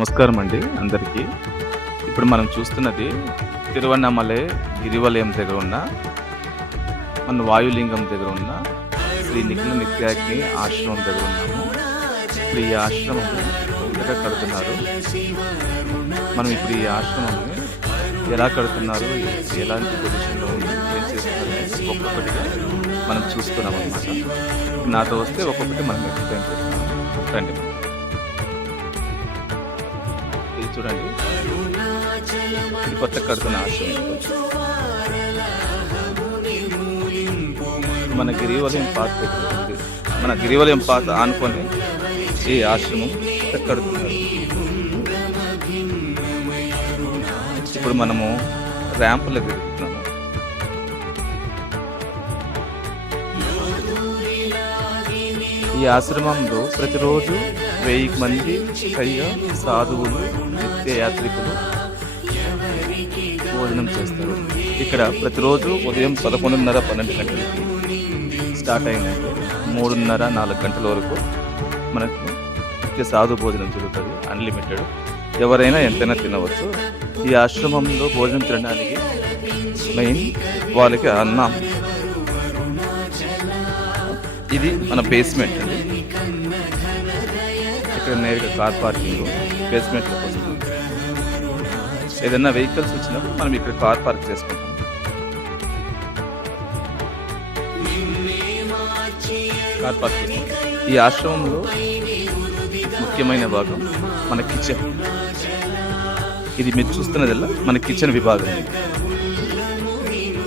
నమస్కారం అండి అందరికీ. ఇప్పుడు మనం చూస్తున్నది తిరువన్నామలై గిరివలయం దగ్గర ఉన్న మన వాయులింగం దగ్గర ఉన్న శ్రీ నిఖిల నిత్యాగ్ని ఆశ్రమం దగ్గర ఉన్నాము. ఇప్పుడు ఈ ఆశ్రమం కొత్తగా కడుతున్నారు. మనం ఇప్పుడు ఈ ఆశ్రమాన్ని ఎలా కడుతున్నారు, ఎలాంటి పొజిషన్లో ఉంది, ఏం చేస్తున్నారు ఒక్కొక్కటిగా మనం చూస్తున్నాం అన్నమాట. నాతో వస్తే ఒక్కొక్కటి మనం ఎక్స్ప్లెయిన్ చేస్తున్నాం. రండి. ఇది చూడండి, ఇది కొత్త కడుతున్న ఆశ్రమం. మన గిరివలయం పాత దగ్గర, మన గిరివలయం పాత ఆనుకొని ఈ ఆశ్రమం కడుతున్నారు. ఇప్పుడు మనము ర్యాంపులో తిరుగుతున్నాము. ఈ ఆశ్రమంలో ప్రతిరోజు 1000 మంది పైగా సాధువులు, నిత్యయాత్రికులు భోజనం చేస్తారు. ఇక్కడ ప్రతిరోజు ఉదయం 11:30-12 గంటలకి స్టార్ట్ అయిందంటే 3:30-4 గంటల వరకు మనకు నిత్య సాధు భోజనం జరుగుతుంది. అన్లిమిటెడ్, ఎవరైనా ఎంతైనా తినవచ్చు. ఈ ఆశ్రమంలో భోజనం తినడానికి మెయిన్ వాళ్ళకి అన్నం. ఇది మన బేస్మెంట్ అండి. ఇక్కడ నేరుగా కార్ పార్కింగ్ బేస్మెంట్లోకి వస్తుంది. ఏదైనా వెహికల్స్ వచ్చినప్పుడు మనం ఇక్కడ కార్ పార్క్ చేసుకుంటాం. కార్ పార్క్ చేసుకుంటాం. ఈ ఆశ్రమంలో ముఖ్యమైన భాగం మన కిచెన్. ఇది మీరు చూస్తున్నదల్లా మన కిచెన్ విభాగం.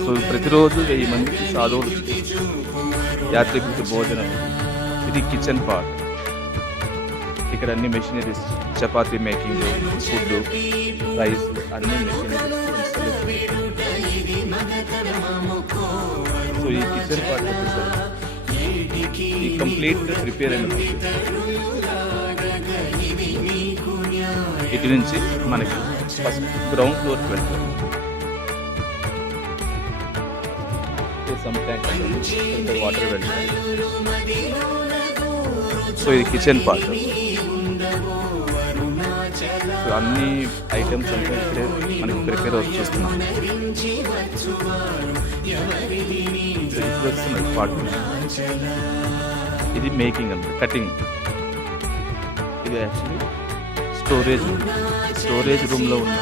సో ప్రతిరోజు 1000 మందికి సాధువులు, యాత్రికులకి భోజనం. ఇది కిచెన్ పార్ట్. ఇక్కడ అన్ని machineries, chapati making, food, rice, అన్ని మెషినరీస్. సో ఈ కిచెన్ పార్ట్ వచ్చేసరికి ఈ కంప్లీట్ ప్రిపేర్ అయిన ఇటు నుంచి మనకి ఫస్ట్ గ్రౌండ్ ఫ్లోర్కి వెళ్తాం. వాటర్ వెళ్తాయి. సో ఇది కిచెన్ పార్ట్. సో అన్ని ఐటమ్స్ అంటే ఇక్కడే మనకి ప్రిపేర్ అవుతూ చూస్తున్నాం. ఇప్పుడు వస్తున్నది పార్ట్. ఇది మేకింగ్ అంటే కటింగ్. ఇది యాక్చువల్లీ స్టోరేజ్ రూమ్లో ఉన్న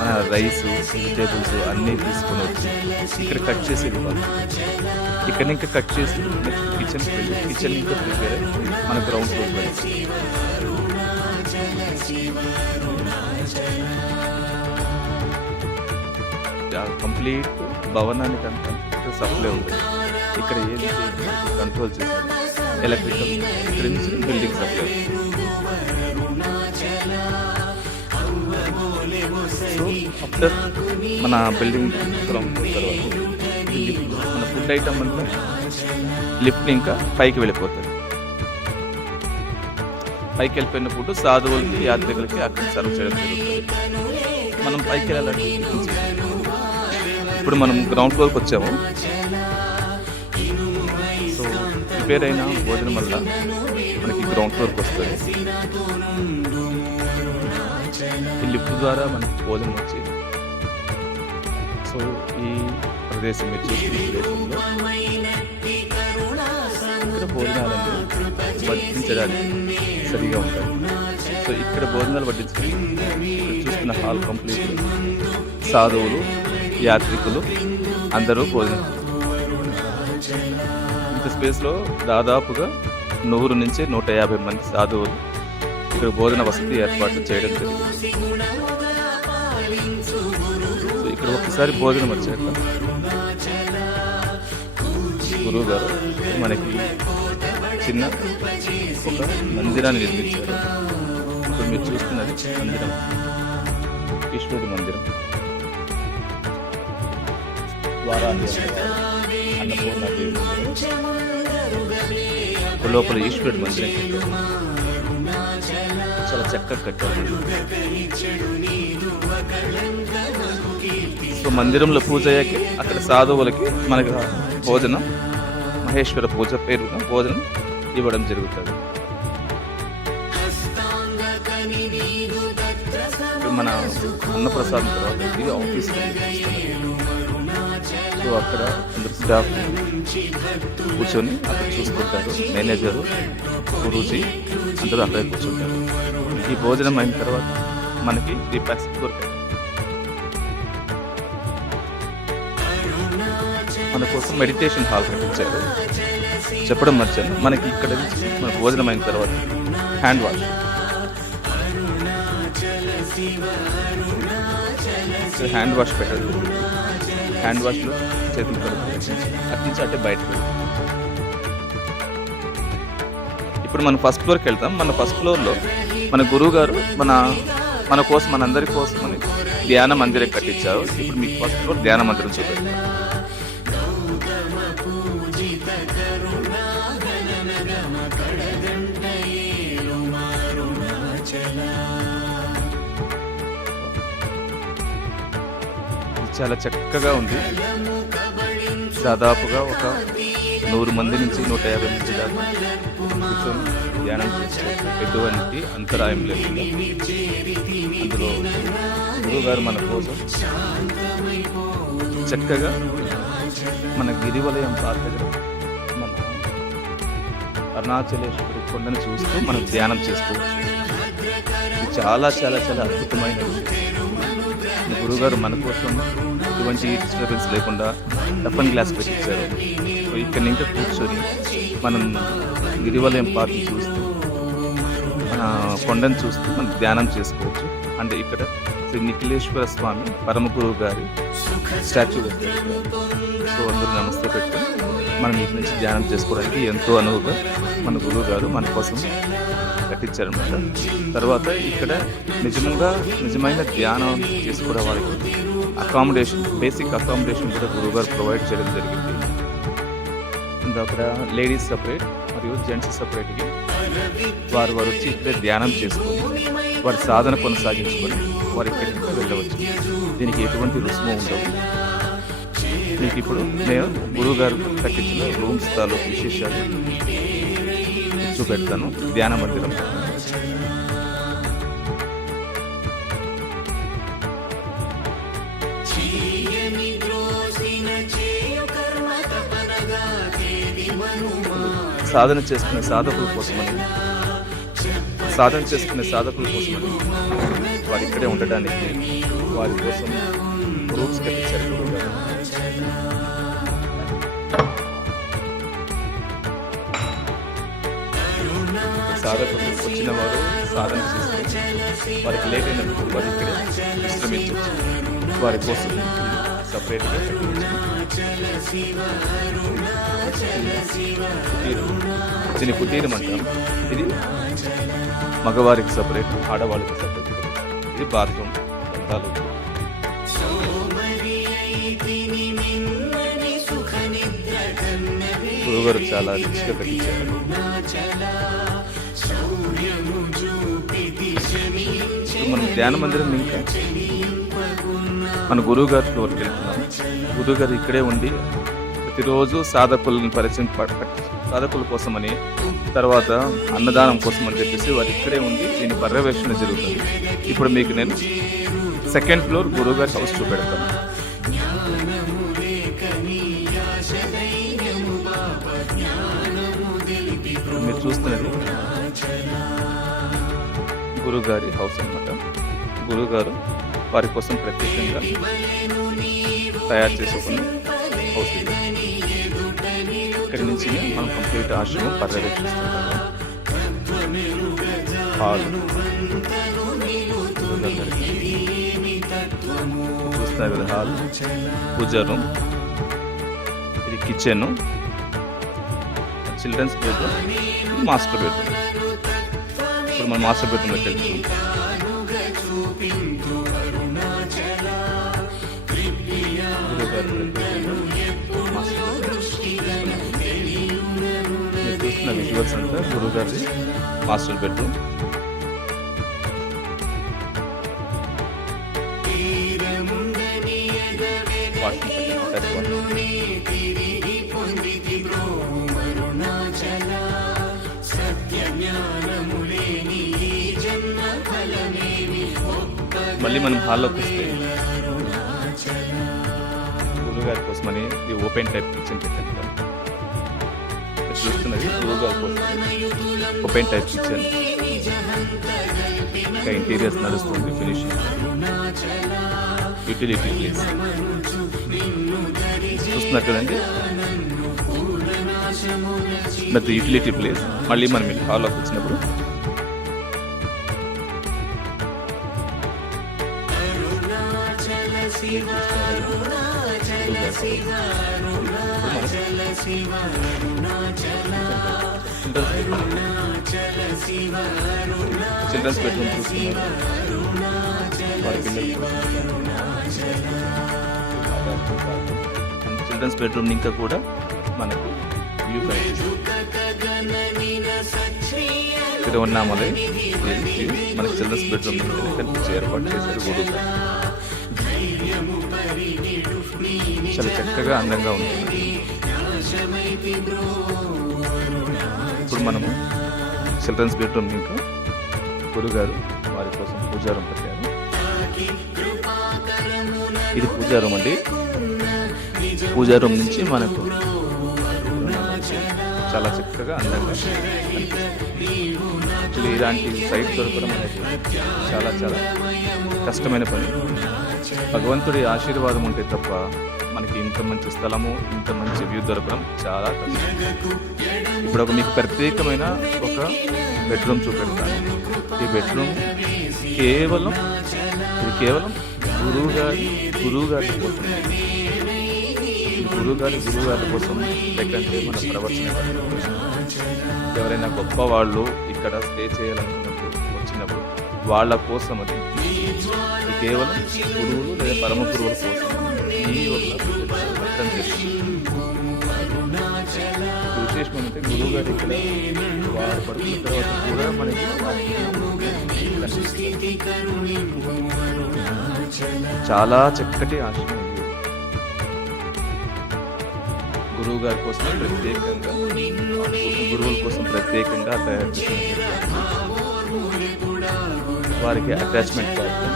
మన రైస్, వెజిటేబుల్స్ అన్నీ తీసుకొని వచ్చి ఇక్కడ కట్ చేసి ఇవ్వాలి. ఇక్కడ ఇంకా కట్ చేసి నెక్స్ట్ కిచెన్ ఇంకా ప్రిపేర్ అయ్యి మన గ్రౌండ్ ఫ్లోర్ వెళ్ళి కంప్లీట్ భవనానికి అంతా సప్లై ఉంది. ఇక్కడ ఏది కంట్రోల్ చేస్తుంది ఎలక్ట్రికల్, ఇక్కడ నుంచి బిల్డింగ్ సప్లై. సో ఆఫ్టర్ మన బిల్డింగ్ గ్రౌండ్ తర్వాత మన ఫుడ్ ఐటమ్ అంతా లిఫ్ట్ ఇంకా పైకి వెళ్ళిపోతుంది. పైకి వెళ్ళిపోయిన ఫుడ్ సాధువులకి, యాత్రికులకి అక్కడ సర్వ్ చేయడం జరుగుతుంది. మనం పైకి వెళ్ళాలంటే ఇప్పుడు మనం గ్రౌండ్ ఫ్లోర్కి వచ్చాము. సో ప్రిపేర్ అయిన భోజనం వల్ల మనకి గ్రౌండ్ ఫ్లోర్కి వస్తుంది. ఈ లిఫ్ట్ ద్వారా మనకి భోజనం వచ్చి, సో ఈ ప్రదేశం మీరు చూసిన ప్రదేశంలో ఇక్కడ భోజనాలన్నీ వడ్డించడానికి సరిగా ఉంటాయి. సో ఇక్కడ భోజనాలు వడ్డించడానికి చూస్తున్న హాల్ కంప్లీట్ సాధువులు, యాత్రికులు అందరూ భోజనం. ఇంత స్పేస్లో దాదాపుగా 100 నుంచి 150 మంది సాధువులు ఇక్కడ భోజన వసతి ఏర్పాట్లు చేయడం జరిగింది. సో ఇక్కడ ఒక్కసారి భోజనం వచ్చాక గురువు గారు మనకి చిన్న ఒక మందిరాన్ని నిర్మించారు. ఇప్పుడు మీరు చూస్తున్నది మందిరం, ఈశ్వరుడి మందిరం. అన్నపూర్ణాదేవి లోపల ఈశ్వరుడి మందిరం చాలా చక్కగా కట్టారు. సో మందిరంలో పూజ అయ్యాక అక్కడ సాధువులకి మనకి భోజనం, మహేశ్వర పూజ పేరున భోజనం ఇవ్వడం జరుగుతుంది. ఇప్పుడు మన అన్నప్రసాదం తర్వాత ఇది ఆఫీస్. సో అక్కడ అందరు స్టాఫ్ కూర్చొని అక్కడ చూసుకుంటారు. మేనేజరు, గురూజీ అందరూ అక్కడే కూర్చుంటారు. ఈ భోజనం అయిన తర్వాత మనకి 3 ప్యాక్స్ దొరికాయి. మన కోసం మెడిటేషన్ హాల్ కట్టించారు. చెప్పడం మర్చాను, మనకి ఇక్కడ నుంచి మన భోజనం అయిన తర్వాత హ్యాండ్ వాష్, హ్యాండ్ వాష్ పెట్టారు. హ్యాండ్ వాష్లో చేతులు కడుక్కోవచ్చు. అటు నుంచి అంటే బయటకు. ఇప్పుడు మనం ఫస్ట్ ఫ్లోర్కి వెళ్తాం. మన ఫస్ట్ ఫ్లోర్లో మన గురువు గారు మన కోసం, మనందరి కోసం అని ధ్యాన మందిరం కట్టించారు. ఇప్పుడు మీకు ఫస్ట్ ఫ్లోర్ ధ్యాన మందిరం చూపెడతాం. చాలా చక్కగా ఉంది. దాదాపుగా ఒక 100 మంది నుంచి 150 మంది దాకా కూర్చొని ధ్యానం చేసుకోవచ్చు. ఎటువంటి అంతరాయం లేకుండా. అందులో గురువుగారు మన కోసం చక్కగా మన గిరివలయం పార్క్ దగ్గర మన అరుణాచలేశ్వరి కొండను చూస్తూ మనం ధ్యానం చేసుకోవచ్చు. ఇది చాలా చాలా చాలా అద్భుతమైన విషయం. గురువుగారు మన కోసం ఎటువంటి డిస్టర్బెన్స్ లేకుండా టఫన్ గ్లాస్ పెట్టించారు. సో ఇక్కడ ఇంకా కూర్చొని మనం గిరివలయం పార్క్ చూస్తూ మన కొండను చూస్తూ మనం ధ్యానం చేసుకోవచ్చు. అంటే ఇక్కడ శ్రీ నిఖిలేశ్వర స్వామి పరమ గురువు గారి స్టాచ్యూ వేస్తారు. సో అందరూ నమస్తే పెట్టుకొని మనం ఇక్కడి నుంచి ధ్యానం చేసుకోవడానికి ఎంతో అనువుగా మన గురువు గారు మన కోసం కట్టించారనమాట. తర్వాత ఇక్కడ నిజమైన ధ్యానం చేసుకోవడం వాళ్ళకి అకామిడేషన్, బేసిక్ అకామిడేషన్ కూడా గురువుగారు ప్రొవైడ్ చేయడం జరిగింది. ఇంకా అక్కడ లేడీస్ సపరేట్ మరియు జెంట్స్ సపరేట్గా వారు వచ్చి ఇక్కడే ధ్యానం చేసుకొని వారి సాధన కొనసాగించుకొని వారి ఇక్కడికి వెళ్ళవచ్చు. దీనికి ఎటువంటి రుసుము ఉండవు. మీకు ఇప్పుడు నేను గురువుగారు కట్టించిన రూమ్స్ తాలూకు విశేషాలు చూపెడతాను. ధ్యాన మందిరం సాధన చేసుకునే సాధకుల కోసమని వారు ఇక్కడే ఉండడానికి వారి కోసం రూమ్స్ కట్టించారు. సాధకులు వచ్చిన వారు సాధన చేసుకొని వారికి లేట్ అయినప్పుడు వారు ఇక్కడే విశ్రమించవచ్చు. వారి కోసం సపరేట్గా దీని కుటీరం అంటాం. ఇది మగవారికి సపరేట్, ఆడవాళ్ళకి సపరేట్. ఇది బాత్రూమ్ తాలూకు. గురువుగారు చాలా రిచ్గా కట్టించారు. మనం ధ్యాన మందిరం ఇంకా మన గురువుగారి ఫ్లోర్కి వెళ్తున్నాం. గురువుగారు ఇక్కడే ఉండి ప్రతిరోజు సాధకుల కోసమని, తర్వాత అన్నదానం కోసం అని చెప్పేసి వారు ఇక్కడే ఉండి దీని పర్యవేక్షణ జరుగుతుంది. ఇప్పుడు మీకు నేను సెకండ్ ఫ్లోర్ గురువుగారి హౌస్ చూపెడతాను. మీరు చూస్తున్నది గురువుగారి హౌస్ అన్నమాట. గురువుగారు వారి కోసం ప్రత్యేకంగా తయారు చేసుకున్న హౌస్ ఇది. ఇక్కడి నుంచి మనం కంప్లీట్ ఆశ్రమం పర్యవేక్షిస్తున్నాము. హాల్ చూస్తున్నారు కదా, హాల్, పూజా రూమ్, ఇది kitchen, children's bedroom, master bedroom. ఇప్పుడు మనం మాస్టర్ బెడ్రూమ్లోకి వెళ్తున్నాం. మీరు చూస్తున్న విజువల్స్ అంతా గురువు గారి మాస్టర్ బెడ్రూమ్. సత్య జ్ఞానములేని జన్మ ఫలమేమి మళ్ళీ మనం హాల్లోకి వస్తే గురువుగారి కోసమని ఈ ఓపెన్ టైప్ కిచెన్ పెట్టాను కదా. మీరు చూస్తున్నది గురువుగారి కోసం ఓపెన్ టైప్ కిచెన్. ఇంకా ఇంటీరియర్స్ నడుస్తుంది, ఫినిషింగ్. యూటిలిటీ ప్లేస్ చూస్తున్నారు కదండి, పెద్ద యూటిలిటీ ప్లేస్. మళ్ళీ మనం ఈ హాల్లోకి వచ్చినప్పుడు చిల్డ్రన్స్ బెడ్రూమ్ చూస్తున్నారు. చిల్డ్రన్స్ బెడ్రూమ్ ఇంకా కూడా మనకు వ్యూ తిరువన్నామలై మనకి చిల్డ్రన్స్ బెడ్రూమ్ కనిపించే ఏర్పాటు చేశారు గురువు. చాలా చక్కగా అందంగా ఉంటుంది. ఇప్పుడు మనము చిల్డ్రన్స్ బెడ్రూమ్ ఇంకా గురుగారు వారి కోసం పూజారం పెట్టారు. ఇది పూజారం అండి. పూజారం నుంచి మనకు చాలా చక్కగా అందంగా యాక్చువల్లీ ఇలాంటి సైట్ దొరకడం అనేది చాలా చాలా కష్టమైన పని. భగవంతుడి ఆశీర్వాదం ఉంటే తప్ప మనకి ఇంత మంచి స్థలము, ఇంత మంచి వ్యూ దొరకడం చాలా కష్టం. ఇప్పుడు మీకు ప్రత్యేకమైన ఒక బెడ్రూమ్ చూపెడతాను. ఈ బెడ్రూమ్ కేవలం గురువుగారి కోసం, గురువుగారి కోసం. లేకంటే మన ప్రవచన ఎవరైనా గొప్ప వాళ్ళు ఇక్కడ స్టే చేయాలనుకున్నప్పుడు వచ్చినప్పుడు వాళ్ళ కోసం అది. కేవలం గురువులు లేదా పరమ గురువుల కోసం ఈ వ్యక్తం చేస్తుంది. విశేషం అంటే గురువు గారు ఇక్కడ వారు పడుతున్న తర్వాత కూడా మనకి చాలా చక్కటి ఆశ్రమం. గురువు గారి కోసం ప్రత్యేకంగా, గురువుల కోసం ప్రత్యేకంగా తయారు చేసిన వారికి అటాచ్మెంట్ పాయింట్.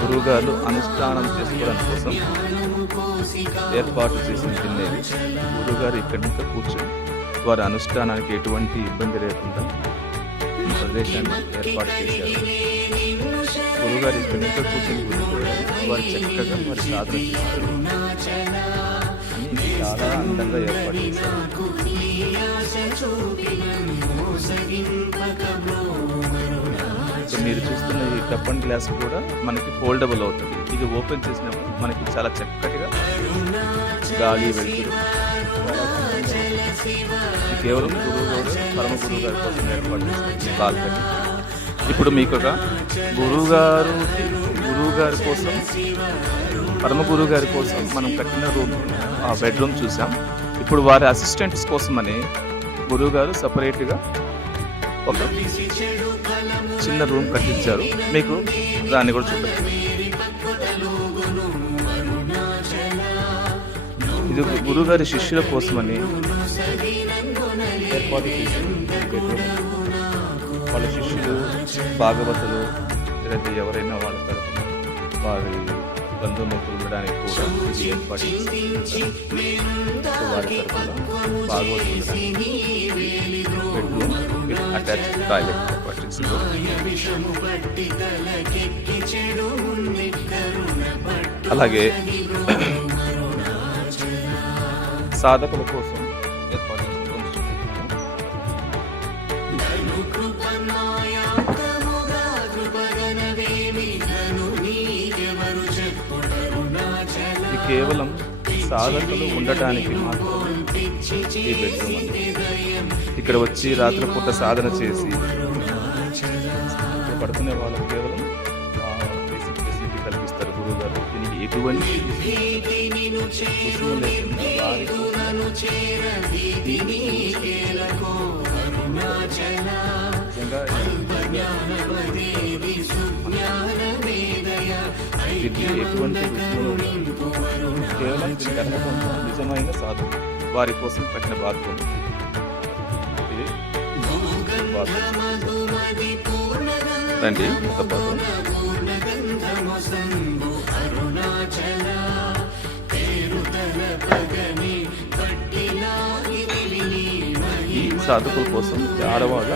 గురువు గారు అనుష్ఠానం చేసుకోవడం కోసం ఏర్పాటు చేసిన తినేది. గురువుగారు ఇక్కడి నుంచి కూర్చొని వారి అనుష్ఠానానికి ఎటువంటి ఇబ్బంది లేకుండా ప్రదేశాన్ని ఏర్పాటు చేశారు. గురువుగారు ఇక్కడి నుంచి కూర్చొని వారు చక్కగా వారి సాధన చేశారు అని చాలా అందంగా ఏర్పాటు చేశారు. మీరు చూస్తున్న ఈ కప్ అండ్ గ్లాస్ కూడా మనకి ఫోల్డబుల్ అవుతుంది. ఇది ఓపెన్ చేసినప్పుడు మనకి చాలా చక్కటిగా గాలి వెళ్తుంది. కేవలం పరమ గురువు గారి కోసం ఏర్పాటు చేసిన బాల్కనీ. ఇప్పుడు మీకు ఒక గురువు గారి కోసం, పరమ గురువు గారి కోసం మనం కట్టిన బెడ్రూమ్ చూసాం. ఇప్పుడు వారి అసిస్టెంట్స్ కోసమని గురువు గారు సపరేట్గా ఒక చిన్న రూమ్ కట్టించారు. మీకు దాన్ని కూడా చూపెట్టారు. ఇది గురువుగారి శిష్యుల కోసమని ఏర్పాటు చేసి వాళ్ళ శిష్యులు, భాగవతులు లేదా ఎవరైనా వాళ్ళ తరఫున వారి బంధుమిత్రులు ఉండడానికి కూడా ఇది ఏర్పాటు చేస్తారు. వారి తరఫున భాగవతులు బెడ్రూమ్ విత్ అటాచ్డ్ టాయిలెట్ ఏర్పాటు చేస్తారు. అలాగే సాధకుల కోసం ఏర్పాటు చేసిన కేవలం సాధకులు ఉండటానికి మాత్రం ఈ బెడ్రూమ్ అండి. ఇక్కడ వచ్చి రాత్రిపూట సాధన చేసి పడుకునే వాళ్ళకి కేవలం బేసిక్ ఫెసిలిటీ కల్పిస్తారు గురువు గారు. దీనికి ఎటువంటి ఎటువంటి కేవలం నిజమైన సాధన వారి కోసం కట్టిన బాత్రూమ్. ఇది బాత్రూమ్ రండి మీతో పాటు. ఈ సాధకుల కోసం, ఆడవాళ్ళ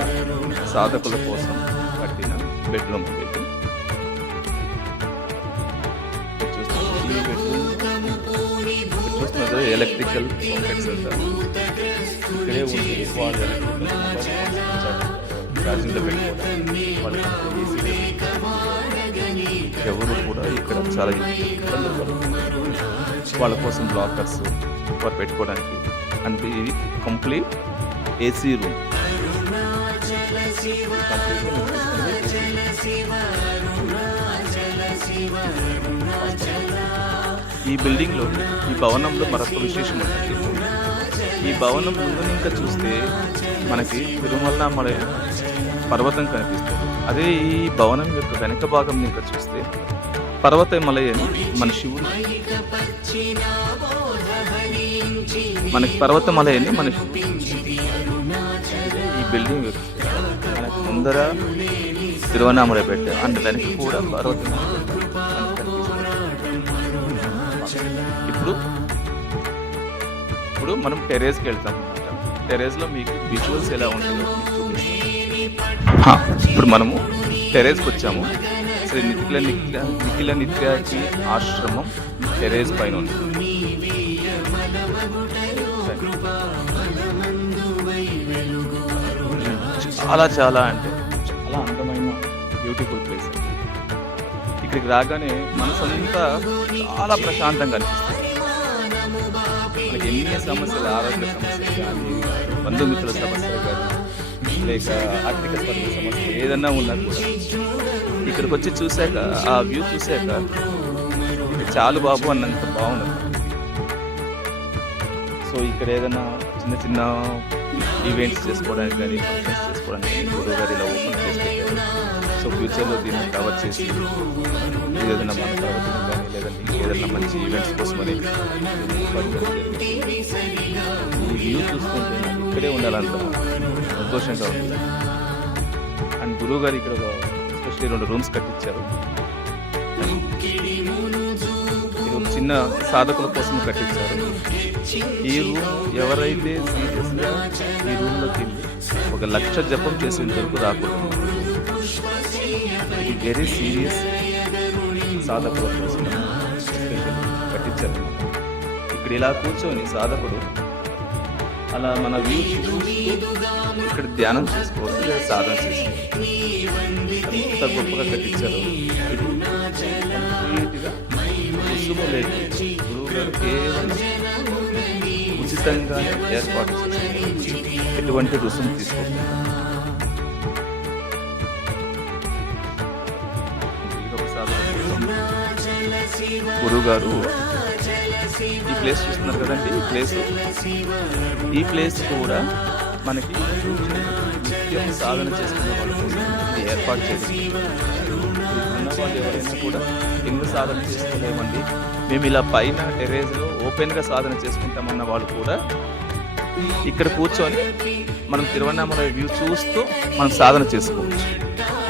సాధకుల కోసం కట్టిన బెడ్రూమ్ ఇది. ఈ బెడ్రూమ్ చూస్తున్నారు, ఎలక్ట్రికల్ సాకెట్స్ అంటారు. ఇక్కడే ఉండి వాళ్ళు ఛార్జింగ్లో పెట్టుకోవడానికి వాళ్ళకి ఎవరు కూడా ఇక్కడ చాలా ఇబ్బందులు పడుతున్నారు. వాళ్ళ కోసం బ్లాకర్స్ వారు పెట్టుకోవడానికి. అంటే ఇది కంప్లీట్ ఏసీ రూమ్. ఈ బిల్డింగ్లో, ఈ భవనంలో మరొక విశేషం ఉంటుంది. ఈ భవనం ముందు ఇంకా చూస్తే మనకి తిరుమలనామలై పర్వతం కనిపిస్తుంది. అదే ఈ భవనం యొక్క వెనక భాగం ఇంకా చూస్తే పర్వతమలై అని మన శివుడు, మనకి పర్వతమలై అని మనకి ఈ బిల్డింగ్ మనకు ముందర తిరువన్నామలై పెట్టారు. అండ్ వెనక కూడా పర్వతమలై ఇప్పుడు మనం టెరేస్కి వెళ్తాం. టెరేస్లో మీకు విజువల్స్ ఎలా ఉంటుందో చూపిస్తాం. ఇప్పుడు మనము టెరేస్కి వచ్చాము. శ్రీ నిఖిల నిత్యాకి ఆశ్రమం టెరేస్ పైన ఉంటుంది. చాలా చాలా అంటే చాలా అందమైన బ్యూటిఫుల్ ప్లేస్. ఇక్కడికి రాగానే మనసంతా చాలా ప్రశాంతంగా అనిపిస్తుంది. మనకి ఎన్ని సమస్యలు, ఆరోగ్య సమస్యలు కానీ, బంధుమిత్రుల సమస్యలు కానీ, లేక ఆర్థిక సమస్యలు ఏదన్నా ఉన్నా కూడా ఇక్కడికి వచ్చి చూశాక, ఆ వ్యూ చూశాక చాలు బాబు అన్నంత బాగుంది. సో ఇక్కడ ఏదైనా చిన్న చిన్న ఈవెంట్స్ చేసుకోవడానికి కానీ, ఫంక్షన్స్ చేసుకోవడానికి కానీ గురువు గారు ఇలా ఓపెన్ చేసి పెట్టారు. సో ఫ్యూచర్లో దీన్ని కవర్ చేసి ఏదైనా మన ప్రవర్తన కానీ, లేదంటే ఏదైనా మంచి ఈవెంట్స్ కోసమని ఈ వ్యూ చూస్తుంటే ఇక్కడే ఉండాలంత సంతోషంగా ఉంది. అండ్ గురువు గారు ఇక్కడ ఎస్పెషల్లీ 2 రూమ్స్ కట్టించారు. ఇది చిన్న సాధకుల కోసం కట్టించారు. ఈ రూమ్ ఎవరైతే సీరియస్గా ఈ రూమ్లోకి వెళ్ళి 1 లక్ష జపం చేసేంత వరకు రాకూడదు. ఇది వెరీ సీరియస్ సాధకుల కోసం కట్టించారు. ఇక్కడ ఇలా కూర్చొని సాధకుడు అలా మన వ్యూ ఇక్కడ ధ్యానం చేసుకోవచ్చు, లేదా సాధన చేసుకోవచ్చు. అంత గొప్పగా కట్టించారు. ఇది కంప్లీట్గా రుసుము లేదు. గురువు గారు కేవలం ఉచితంగానే ఏర్పాటు చేస్తారు. ఎటువంటి రుసుము తీసుకోకుండా. గురువు గారు ఈ ప్లేస్ చూస్తున్నారు కదండి. ఈ ప్లేస్ కూడా మనకి నిత్యం సాధన చేసుకునే వాళ్ళ కోసం ఇది ఏర్పాటు చేసి ఉన్న వాళ్ళు ఎవరైనా కూడా ఎందుకు సాధన చేసుకోలేమండి, మేము ఇలా పైన టెరేస్లో ఓపెన్గా సాధన చేసుకుంటామన్న వాళ్ళు కూడా ఇక్కడ కూర్చొని మనం తిరువన్నామలై వ్యూ చూస్తూ మనం సాధన చేసుకోవచ్చు.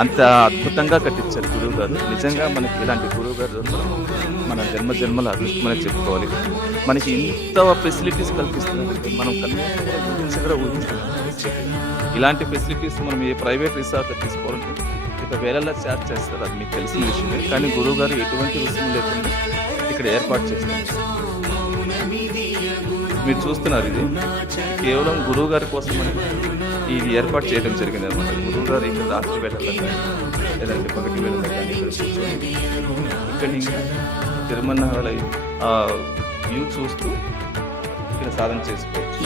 అంత అద్భుతంగా కట్టించారు గురువు గారు. నిజంగా మనకి ఇలాంటి గురువు గారు మన జన్మల అదృష్టమనే చెప్పుకోవాలి. మనకి ఇంత ఫెసిలిటీస్ కల్పిస్తున్నారు, మనం కూడా ఊహించగలం. ఇలాంటి ఫెసిలిటీస్ మనం ఏ ప్రైవేట్ రిసార్ట్లో తీసుకోవాలంటే ఇక వేలల్లో ఛార్జ్ చేస్తారు, అది మీకు తెలిసిన విషయమే. కానీ గురువు గారు ఎటువంటి రుసుము లేకుండా ఇక్కడ ఏర్పాటు చేస్తారు. మీరు చూస్తున్నారు, ఇది కేవలం గురువు గారి కోసమని ఇది ఏర్పాటు చేయడం జరిగింది అనమాట. గురువు గారు ఇక్కడ రాత్రి వేళల్లో కానీ, లేదంటే పగటి వేళల్లో కానీ ఇక్కడ కూర్చొని ఇక్కడ ఇంకా తిరుమన్నామలై వ్యూ చూస్తూ ఇక్కడ సాధన చేసుకోవచ్చు.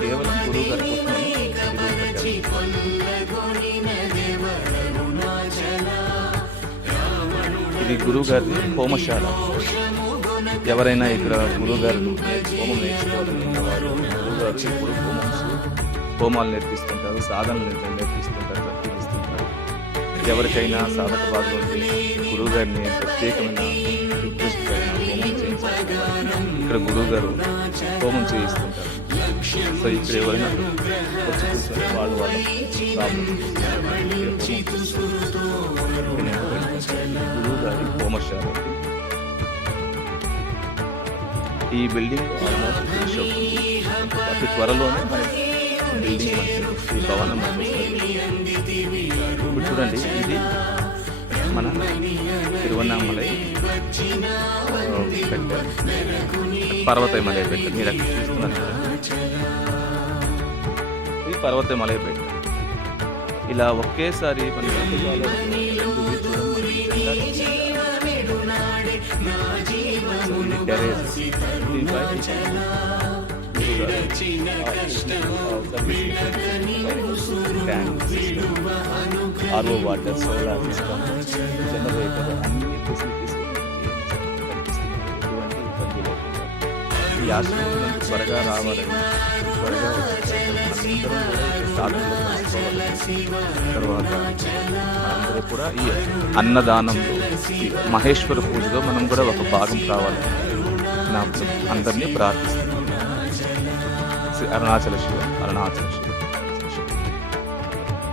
కేవలం గురువు గారి కోసమని ఇది గురువు గారి హోమశాల. ఎవరైనా ఇక్కడ గురువు గారు హోమం నేర్చుకోవాలని వారు గురువు గారు ఇప్పుడు హోమాలు నేర్పిస్తుంటారు, సాధనలు నేర్పిస్తుంటారు, తర్పిస్తుంటారు. ఎవరికైనా సాధక భాగం ఉండి గురువు గారిని ప్రత్యేకమైన రిక్వెస్ట్ పైన హోమం చేయించాలి, ఇక్కడ గురువు గారు హోమం చేయిస్తుంటారు. సో ఇక్కడ ఎవరైనా వచ్చి కూర్చొని వాళ్ళు సంవత్సరాలు. ఈ బిల్డింగ్ ఆల్మోస్ట్ ఫినిష్ అవుతుంది. అతి త్వరలోనే మనకి బిల్డింగ్ మనకి ఈ భవనం మనకి వస్తుంది. ఇప్పుడు చూడండి, ఇది మన తిరువన్నామలై బెట్ట, పర్వతమలై బెట్ట. మీరు అక్కడ చూస్తున్నారు చూడండి, ఇది పర్వతమలై బెట్ట. ఇలా ఒకేసారి మన terrace RO water, solar system, generator, అన్ని ఫెసిలిటీస్ ఎటువంటి ఇబ్బంది లేకుండా ఈ ఆశ్రమం త్వరగా రావాలని, త్వరగా అందరం కూడా ఈ సాధనలో కలుసుకోవాలి. తర్వాత మనందరూ కూడా ఈ అన్నదానంలో, ఈ మహేశ్వర పూజలో మనం కూడా ఒక భాగం కావాలని నా అందరినీ ప్రార్థిస్తున్నాను. అరుణాచల శివ, అరుణాచల శివ.